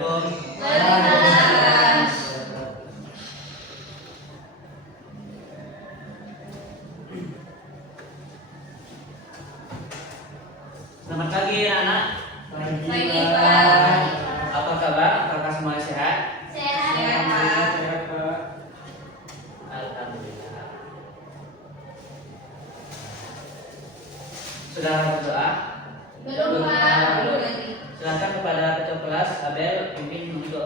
Assalamualaikum. Waalaikumsalam. Selamat pagi anak-anak. Pagi, Pak. Apa kabar? Apakah semuanya sehat? Sehat, Pak. Alhamdulillah. Sudah berdoa? Belum, Pak. Belum lagi. Silakan kepada ketua kelas Abel pimpin untuk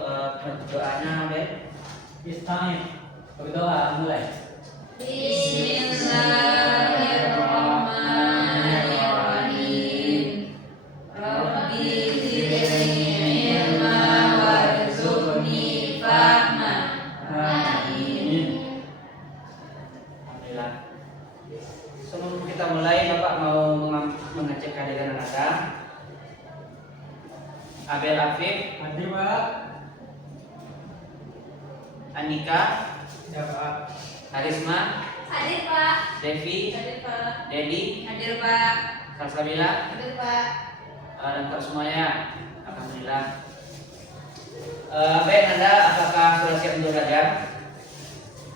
doanya Abel. Bismillah. Berdoa mulai. Bismillahirrahmanirrahim. Rabbi zidni ilma warzuqni fahma. Amin. Alhamdulillah. Sebelum kita mulai, Bapak mau mengecek adegan anak. Abel Afif, Hadir Pak. Anika, Ya Pak. Harisma, Hadir, Pak. Devi, Hadir, Pak. Dedi, Hadir, Pak. Salsabila, Hadir, Pak. dan Kak semuanya. Alhamdulillah. Baik, Anda apakah sudah siap untuk belajar?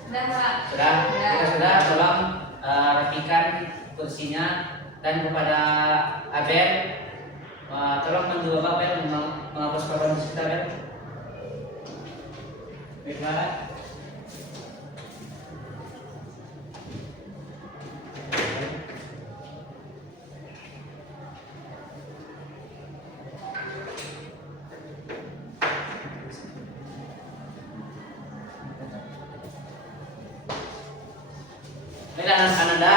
Sudah, Pak. Sudah? Sudah. Jika sudah, tolong rapikan kursinya dan kepada Abel, tolong bantu Bapak Abel menghapus papan kita Abel. Baiklah. Baik Ananda,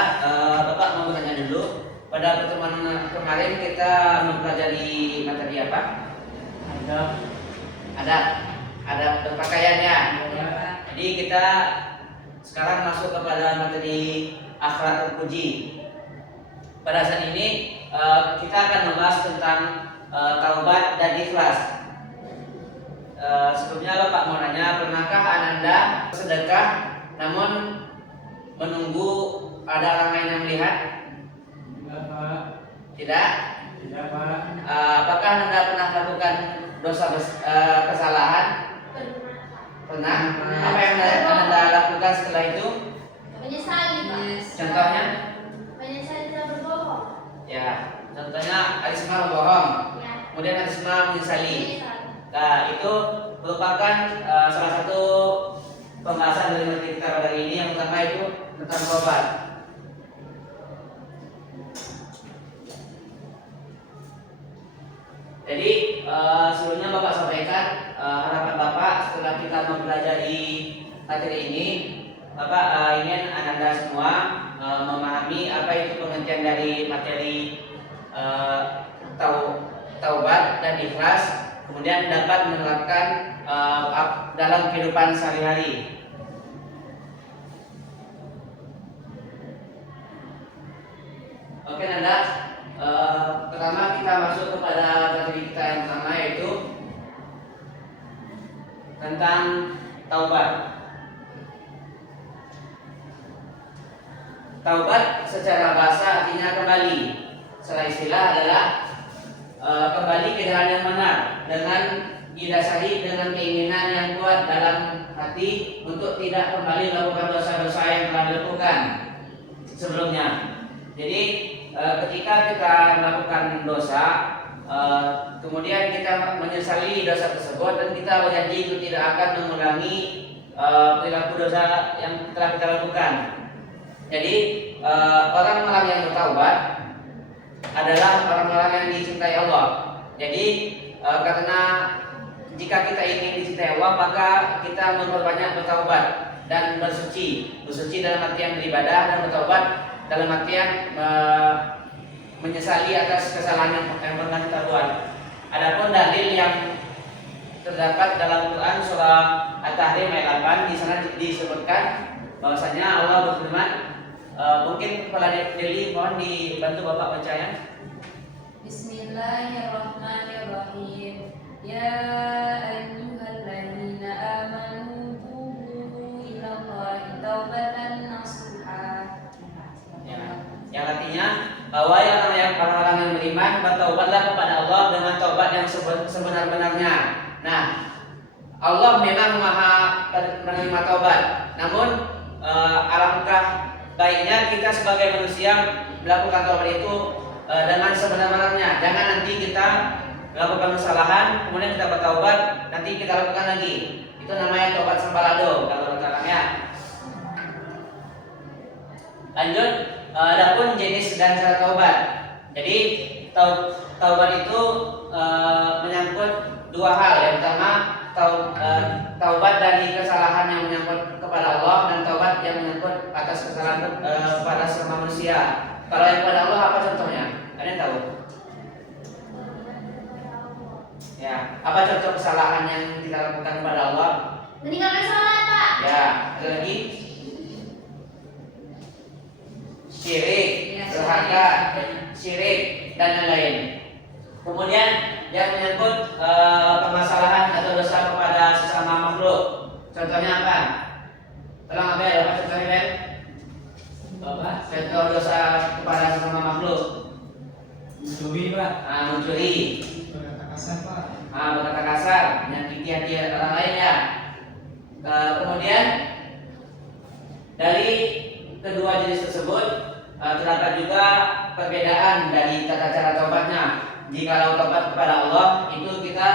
Bapak mau bertanya dulu. Pada pertemuan kemarin kita mempelajari materi apa? Ada berpakaiannya. Ya, Pak. Jadi kita sekarang masuk kepada materi akhlak terpuji. Pada saat ini kita akan membahas tentang taubat dan ikhlas. Sebelumnya Bapak mau nanya, pernahkah Ananda sedekah namun menunggu ada orang lain yang melihat? Tidak Pak. Tidak? Tidak Pak. Apakah Anda pernah melakukan kesalahan? Pernah? Apa yang Anda lakukan setelah itu? Menyesali, Pak. Contohnya? Menyesali telah berbohong. Ya, contohnya Arisma berbohong, Ya. kemudian Arisma menyesali. Menyesali. Nah, itu merupakan salah satu pembahasan dari materi kita pada hari ini. Yang pertama itu tentang taubat. Jadi sebelumnya Bapak sampaikan harapan Bapak setelah kita mempelajari materi ini, Bapak ingin Ananda semua memahami apa itu pengertian dari materi taubat dan ikhlas, kemudian dapat menerapkan dalam kehidupan sehari-hari. Oke Nanda, pertama kita masuk kepada materi kita yang pertama, yaitu tentang taubat. Taubat secara bahasa artinya kembali. Secara istilah adalah kembali ke jalan yang benar dengan didasari dengan keinginan yang kuat dalam hati untuk tidak kembali melakukan dosa-dosa yang telah dilakukan sebelumnya. Jadi ketika kita melakukan dosa, kemudian kita menyesali dosa tersebut dan kita berjanji itu tidak akan mengulangi perilaku dosa yang telah kita lakukan. Jadi orang-orang yang bertaubat adalah orang-orang yang dicintai Allah. Jadi karena jika kita ingin dicintai Allah, maka kita memperbanyak bertaubat dan bersuci dalam artian beribadah, dan bertaubat dalam artian menyesali atas kesalahan yang pernah kita buat. Adapun dalil yang terdapat dalam Quran surah At-Tahrim ayat 8, di sana disebutkan bahwasanya Allah berfirman, mungkin kepala Deli mohon dibantu Bapak baca ya. Bismillahirrahmanirrahim. Ya ayyuhalladzina amanu tubu ilallahi taubatan nasuha. Yang artinya bahwa orang-orang yang beriman bertaubatlah kepada Allah dengan taubat yang sebenar-benarnya. Nah, Allah memang maha menerima taubat. Namun alangkah baiknya kita sebagai manusia melakukan taubat itu dengan sebenar-benarnya. Jangan nanti kita melakukan kesalahan, kemudian kita bertaubat, nanti kita lakukan lagi. Itu namanya taubat sambalado kalau terangnya. Lanjut, adapun jenis dan cara taubat. Jadi taubat itu menyangkut dua hal. Yang pertama taubat dari kesalahan yang menyangkut kepada Allah, dan taubat yang menyangkut atas kesalahan kepada sesama manusia. Kalau yang kepada Allah apa contohnya? Ada yang tahu? Ya, apa contoh kesalahan yang kita lakukan kepada Allah? Meninggalkan sholat, Pak. Ya, ada lagi? Syirik, Ya, durhaka, syirik dan lain-lain. Kemudian yang menyangkut permasalahan atau dosa kepada sesama makhluk. Contohnya apa? Tolong Abel, apa contohnya Abel? Bapak Contoh dosa kepada sesama makhluk. mencuri Pak. Mencuri, Berkata kasar Pak. berkata kasar, menyakiti hati orang lain ya. Kemudian dari kedua jenis tersebut terdapat juga perbedaan dari tata cara taubatnya. Jika taubat kepada Allah itu kita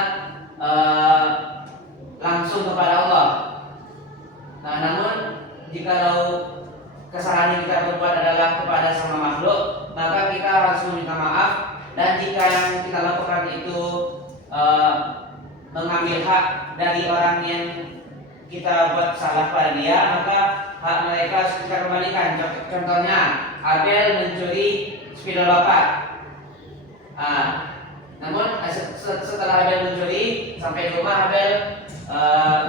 langsung kepada Allah. Namun jika kesalahan yang kita berbuat adalah kepada sama makhluk, maka kita harus meminta maaf. Dan jika yang kita lakukan itu mengambil hak dari orang yang kita buat salah pada dia, maka hak mereka harus kita kembalikan. Contohnya Abel mencuri sepeda bapak. Namun setelah Abel mencuri, sampai di rumah Abel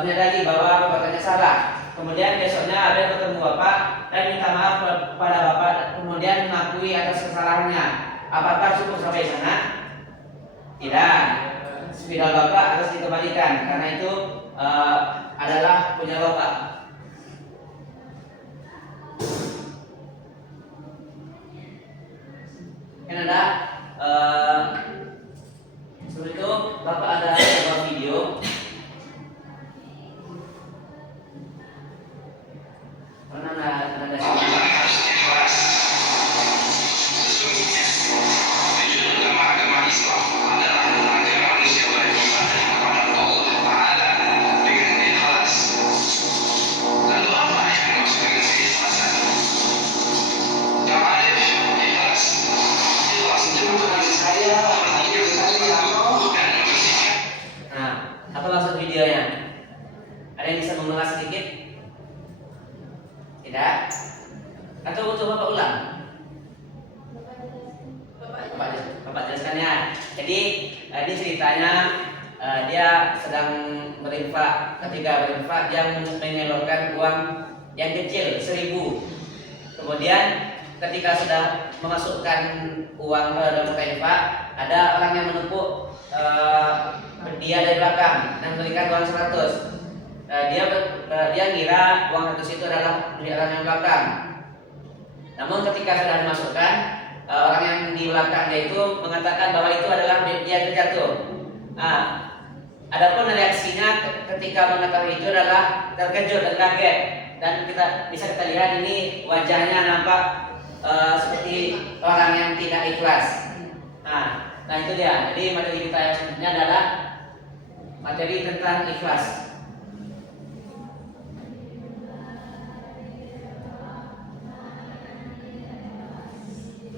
menyadari bahwa perbuatannya salah. Kemudian besoknya Abel ketemu bapak dan minta maaf kepada bapak, kemudian mengakui atas kesalahannya. Apakah cukup sampai sana? Tidak. Sepeda bapak harus dikembalikan karena itu adalah punya bapak. Kan ada sebelum itu bapak ada sebuah video. Mana ada Sesungguhnya wujud dalam agama Islam adalah agar manusia beribadah kepada Allah Ta'ala dengan ikhlas. Lalu apa yang dimaksud dengan keikhlasan? Ta'arif ikhlas. Ikhlas itu bukan saya dan membersihkan. Nah, apa maksud videonya? Ada yang bisa mengulas sedikit? Tidak? Atau butuh bapak ulang? Bapak jelaskan ya. Jadi ini ceritanya dia sedang berinfak. Ketika berinfak dia mengelolkan uang yang kecil 1.000. Kemudian ketika sudah memasukkan uang ke dalam kotak infak, ada orang yang menepuk dia dari belakang dan memberikan uang 100. Dia ngira uang 100 itu adalah milik orang yang belakang. Namun ketika sudah dimasukkan, orang yang di belakangnya itu mengatakan bahwa itu adalah dia terjatuh. Adapun reaksinya ketika mengetahui itu adalah terkejut dan kaget, dan kita bisa lihat ini wajahnya nampak seperti orang yang tidak ikhlas. Nah itu dia. Jadi materi kita yang sebenarnya adalah materi tentang ikhlas.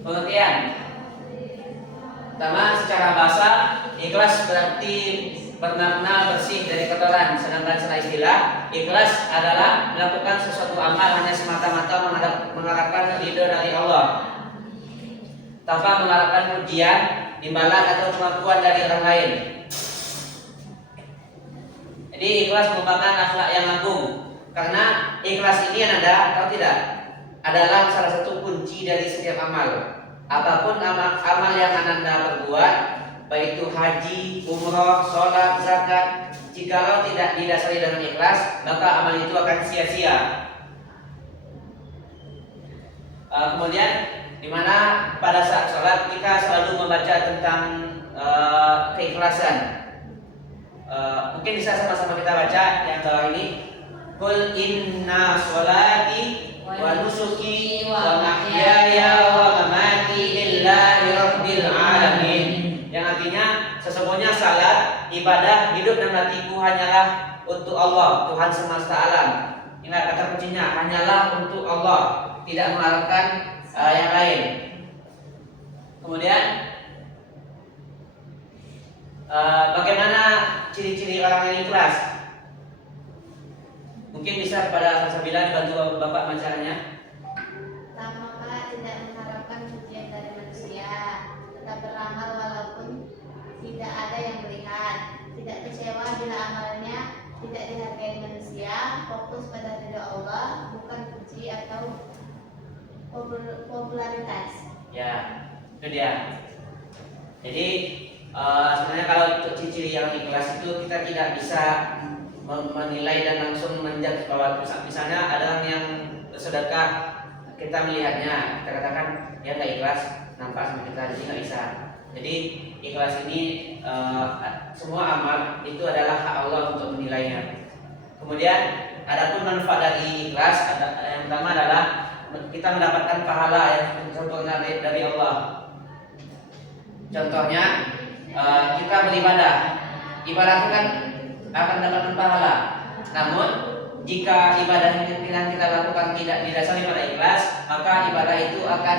Pengertian. Pertama, secara bahasa ikhlas berarti bermakna bersih dari kotoran. Sedangkan secara istilah, ikhlas adalah melakukan sesuatu amal hanya semata-mata mengharapkan ridho dari Allah, tanpa mengharapkan pujian, imbalan atau pengakuan dari orang lain. Jadi ikhlas merupakan akhlak yang agung. Karena ikhlas ini ada atau tidak adalah salah satu kunci dari setiap amal. Apapun amal yang Anda perbuat, baik itu haji, umroh, sholat, zakat, jikalau tidak didasari dengan ikhlas, maka amal itu akan sia-sia. Kemudian, dimana pada saat sholat kita selalu membaca tentang keikhlasan. Mungkin bisa sama-sama kita baca yang bawah ini. Qul inna sholati wa nusuki wa mahyaya wa mamati lillahi rabbil alamin. Yang artinya sesungguhnya salat, ibadah, hidup dan matiku hanyalah untuk Allah, Tuhan semesta alam. Ingat kata kuncinya, hanyalah untuk Allah, tidak mengharapkan yang lain. Kemudian bagaimana ciri-ciri orang yang ikhlas? Mungkin bisa kepada Sabila dibantu Bapak bacanya. Pertama, tidak mengharapkan pujian dari manusia, tetap beramal walaupun tidak ada yang melihat, tidak kecewa bila amalnya tidak dihargai manusia, fokus pada ridha Allah, bukan puji atau popularitas. Ya, itu dia. Jadi sebenarnya kalau untuk ciri-ciri yang ikhlas itu kita tidak bisa menilai dan langsung menjudge bahwa misalnya ada orang yang bersedekah, kita melihatnya, kita katakan dia nggak ikhlas, nampak sama kita, jadi nggak bisa. Jadi ikhlas ini semua amal itu adalah hak Allah untuk menilainya. Kemudian adapun manfaat dari ikhlas, yang pertama adalah kita mendapatkan pahala yang sempurna dari Allah. Contohnya kita beribadah, ibadah itu kan akan mendapatkan pahala. Namun jika ibadah yang kita lakukan tidak didasari pada ikhlas, maka ibadah itu akan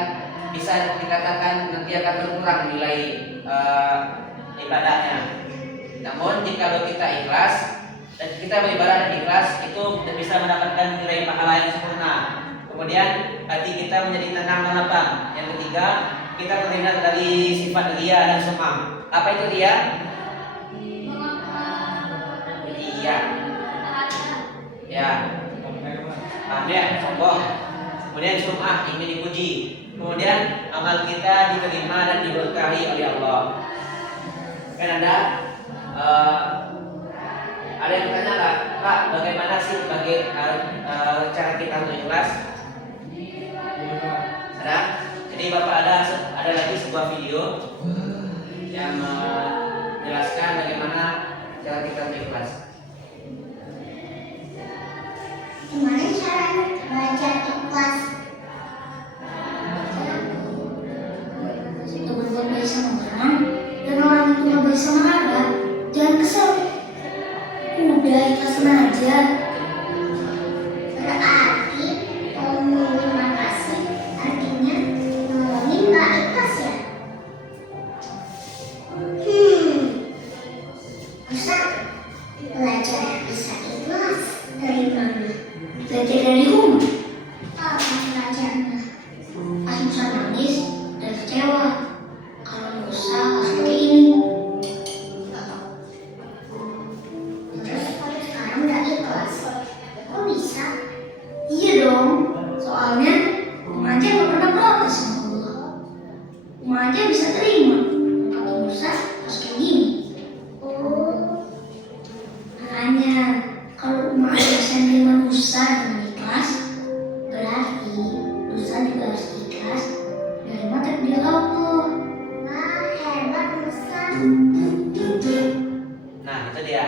bisa dikatakan nanti akan berkurang nilai ibadahnya. Namun jika kita ikhlas dan kita beribadah dan ikhlas, itu bisa mendapatkan nilai pahala yang sempurna. Kemudian hati kita menjadi tenang dan lapang. Yang ketiga, kita terhindar dari sifat ria dan sum'ah. Apa itu ria? Iya. Ya. Pamer, sombong. Kemudian sum'ah, ingin dipuji. Kemudian amal kita diterima dan diberkahi oleh Allah. Kan ada yang bertanya lah, Pak, bagaimana sih cara kita untuk ikhlas? Ada? Jadi Bapak ada lagi sebuah video yang menjelaskan bagaimana cara kita untuk ikhlas. Gimana cara belajar ikhlas? Kita berbuat baik sama orang dan orang itu nggak baik sama kita, jangan kesel. Udah ikhlasin aja. Berarti ngomongin makasih artinya ngomongin nggak ikhlas ya? Masa belajar bisa ikhlas dari mana? Belajar dari rumah. Apa belajarnya? Pas Musa nangis dan kecewa. Kalau Musa seperti ini. Terus sekarang udah ikhlas. Kok bisa? Iya dong. Soalnya Uma aja gak pernah protes sama Allah. Uma aja bisa terima. Kalau Musa harus kayak gini. Oh. Makanya kalau Uma aja bisa nerima Musa dengan ikhlas, berarti Musa juga harus ikhlas menerima takdir Allah. Wah, hebat Musa. Nah, itu dia.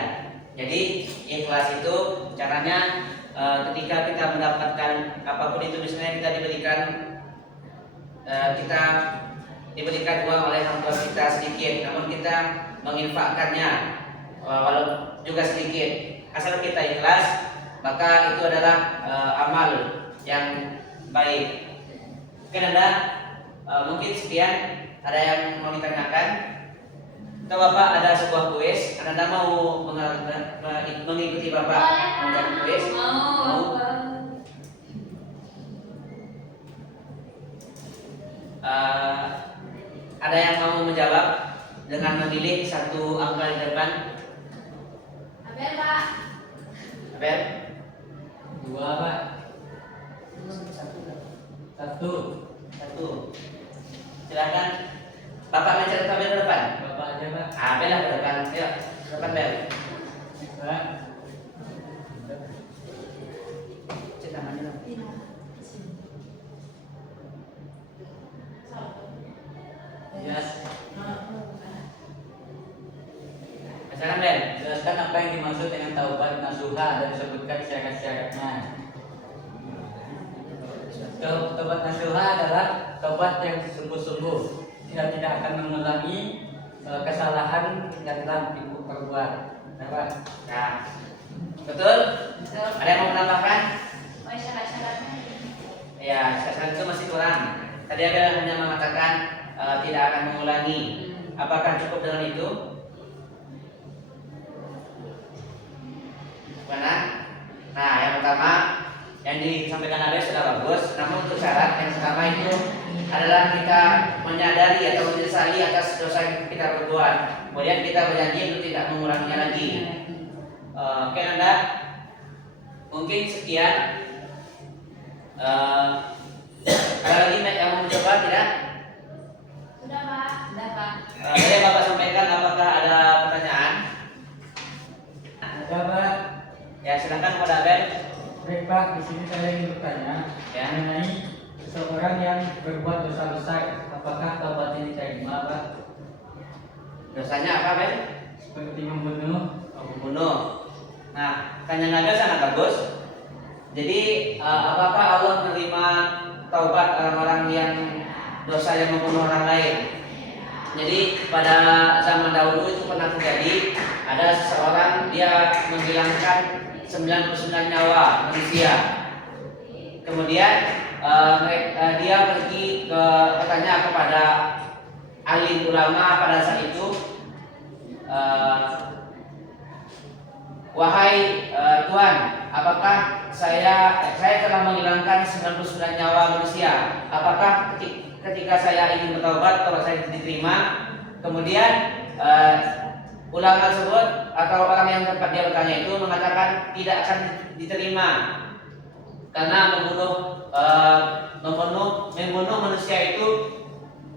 Jadi ikhlas itu caranya ketika kita mendapatkan apapun itu, misalnya kita diberikan uang oleh orang tua kita sedikit, namun kita menginfakkannya walau juga sedikit, asal kita ikhlas, maka itu adalah amal yang baik. Mungkin mungkin sekian, ada yang mau ditanyakan? Atau Bapak ada sebuah kuis, Anda mau mengikuti Bapak membuat kuis? Mau? Ada yang mau menjawab dengan memilih satu angka di depan? Abel, Pak. Abel? 2, Pak. Satu. 1. Silakan. Bapak mencatat Abel ke depan. Bapak aja, Pak. Abel lah ke depan. Yuk, ke depan Bel. Pak. Cek namanya dong. Yes. Silakan Bel, jelaskan yang dimaksud dengan taubat nasuha dan disebutkan syarat-syaratnya. Taubat nasuha adalah taubat yang sungguh-sungguh, tidak akan mengulangi kesalahan yang telah diperbuat. Nah, betul? Ada yang mau menambahkan? Oh, syarat-syaratnya. Ya, syarat itu masih kurang. Tadi ada hanya mengatakan tidak akan mengulangi. Apakah cukup dengan itu? Mana? Nah, yang pertama yang disampaikan Ade sudah bagus. Namun untuk syarat yang pertama itu adalah kita menyadari atau menyesali atas dosa yang kita perbuat. Kemudian kita berjanji untuk tidak mengulanginya lagi. Oke, Nanda. Mungkin sekian. Ada lagi yang mau mencoba tidak? Sudah, Pak. Sudah, Pak. Boleh Bapak sampaikan apakah ada pertanyaan? Ada Pak. Ya, silakan kepada Ben. Baik Pak, di sini saya ingin bertanya mengenai seseorang yang berbuat dosa besar, apakah taubatnya diterima Pak? Dosanya apa, Ben? Seperti membunuh. Membunuh. Nah, tanya Naga sangat bagus. Jadi, apakah Allah menerima taubat orang-orang yang dosa yang membunuh orang lain? Jadi, pada zaman dahulu itu pernah terjadi, ada seseorang dia menghilangkan 99 nyawa manusia. Kemudian dia pergi bertanya kepada ahli ulama pada saat itu, wahai Tuhan, apakah saya telah menghilangkan 99 nyawa manusia? Apakah ketika saya ingin bertobat atau saya diterima? Kemudian ulama tersebut atau orang yang tempat dia bertanya itu mengatakan tidak akan diterima karena membunuh manusia itu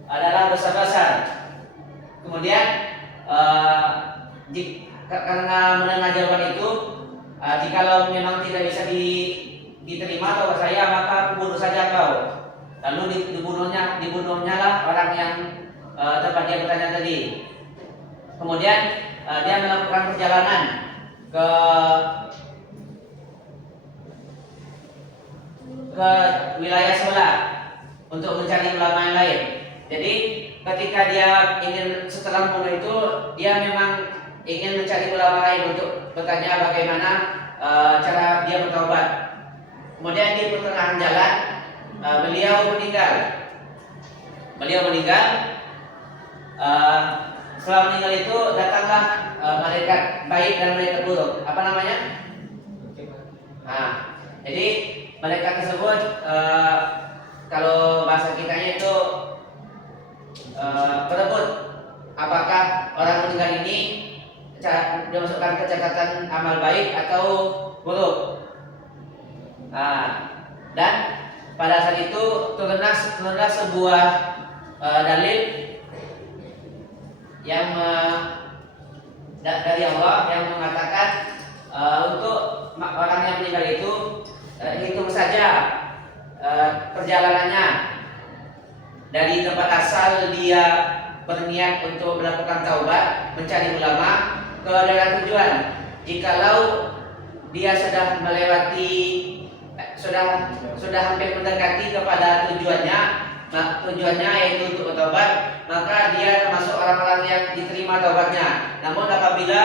adalah dosa besar. Kemudian karena mendengar jawaban itu, jikalau memang tidak bisa diterima atau saya, maka bunuh saja kau. Lalu dibunuhnya lah orang yang tempat dia bertanya tadi. Kemudian dia melakukan perjalanan ke wilayah sebelah untuk mencari ulama yang lain. Jadi ketika dia ingin setelah membunuh itu, dia memang ingin mencari ulama lain untuk bertanya bagaimana cara dia bertobat. Kemudian di pertengahan jalan beliau meninggal. Setelah meninggal itu datanglah malaikat baik dan malaikat buruk. Apa namanya? Nah, jadi malaikat tersebut kalau bahasa kitanya itu berebut apakah orang meninggal ini dimasukkan ke catatan amal baik atau buruk. Dan pada saat itu turunlah sebuah dalil yang dari Allah yang mengatakan untuk orang yang meninggal itu hitung saja perjalanannya dari tempat asal dia berniat untuk melakukan taubat mencari ulama ke daerah tujuan. Jikalau dia sudah melewati sudah hampir mendekati kepada tujuannya yaitu untuk bertobat, maka dia termasuk orang-orang yang diterima taubatnya. Namun apabila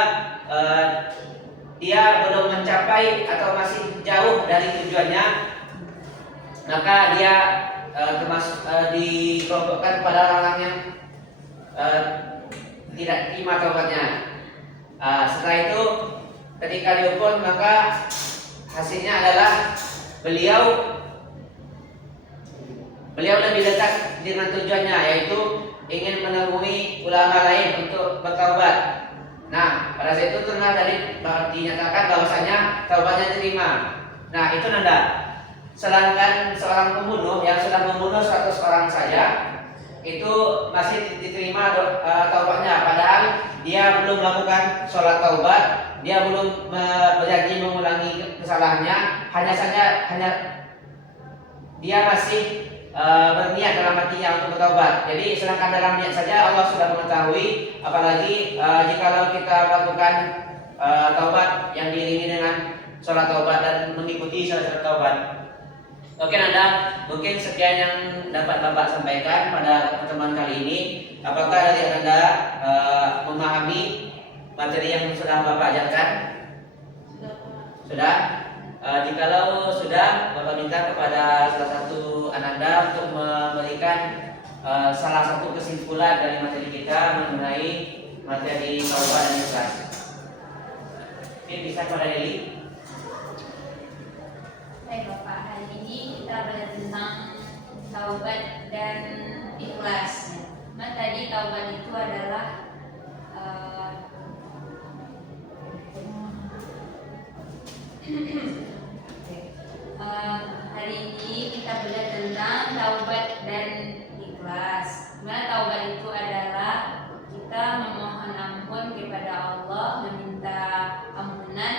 dia belum mencapai atau masih jauh dari tujuannya, maka dia termasuk dikelompokkan kepada orang yang tidak terima taubatnya. Setelah itu ketika dihukum, maka hasilnya adalah beliau lebih dekat dengan tujuannya, yaitu ingin menemui ulama lain untuk bertaubat. Nah, pada saat itu ternyata tadi dinyatakan bahwasanya taubatnya diterima. Nah, itu Nanda. Sedangkan seorang pembunuh yang sudah membunuh 100 orang saja itu masih diterima taubatnya, padahal dia belum melakukan sholat taubat, dia belum berjanji mengulangi kesalahannya, hanya dia masih berniat dalam hatinya untuk bertaubat. Jadi sedangkan dalam niat saja Allah sudah mengetahui, apalagi jikalau kita melakukan taubat yang diiringi dengan sholat taubat dan mengikuti sholat taubat. Oke Nanda, mungkin sekian yang dapat Bapak sampaikan pada pertemuan kali ini. Apakah dari Anda memahami materi yang sudah Bapak ajarkan? Sudah? Jikalau sudah, Bapak minta kepada salah satu Ananda untuk memberikan salah satu kesimpulan dari materi kita mengenai materi taubat dan ikhlas. Oke, bisa kepada Eli. Baik Bapak, hari ini kita belajar tentang taubat dan ikhlas. Nah, tadi taubat itu adalah hari ini kita belajar tentang taubat dan ikhlas. Mana taubat itu adalah kita memohon ampun kepada Allah, meminta ampunan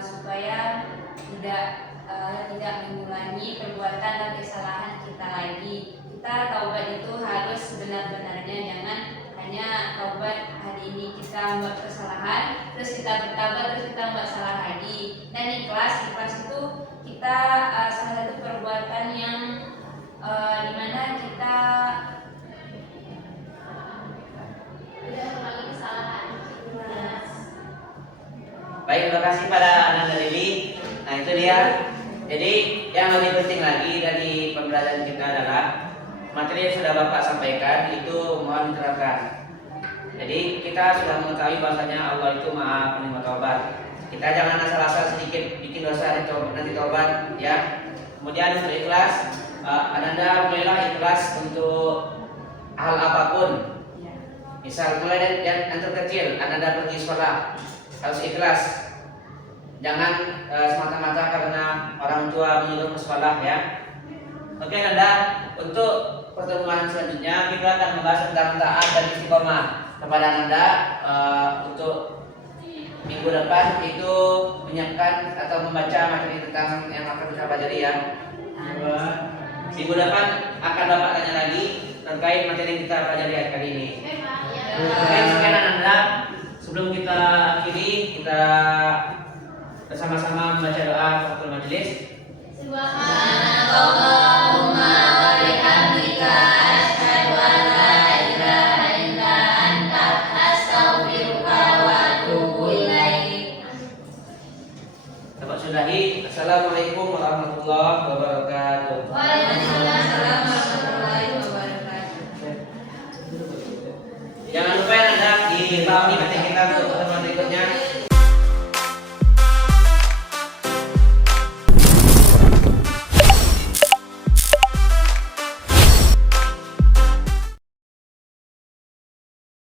supaya tidak mengulangi perbuatan dan kesalahan kita lagi. Kita taubat itu harus benar-benarnya, jangan hanya taubat hari ini kita membuat kesalahan, terus kita bertaubat, terus kita membuat salah lagi. Dan ikhlas itu kita salah satu perbuatan yang dimana kita tidak mengulangi kesalahan. Baik, terima kasih pada Ananda Lili. Nah itu dia. Jadi yang lebih penting lagi dari pembelajaran kita adalah materi yang sudah Bapak sampaikan itu mohon diterapkan. Jadi kita sudah mengetahui bahwasanya Allah itu Maha Penerima Taubat. Kita jangan asal-asal sedikit bikin dosa nanti taubat ya. Kemudian untuk ikhlas, Ananda mulailah ikhlas untuk hal apapun. Misal mulai dari yang terkecil, Ananda pergi sekolah harus ikhlas. Jangan semata-mata karena orang tua menyuruh ke sekolah ya. Oke Nanda, untuk pertemuan selanjutnya kita akan membahas tentang taat dan istiqomah. Kepada Nanda untuk minggu depan itu menyiapkan atau membaca materi tentang yang akan kita pelajari ya. Minggu depan akan Bapak tanya lagi terkait materi yang kita pelajari hari ini. Oke, sekian Nanda. Sebelum kita akhiri, kita bersama-sama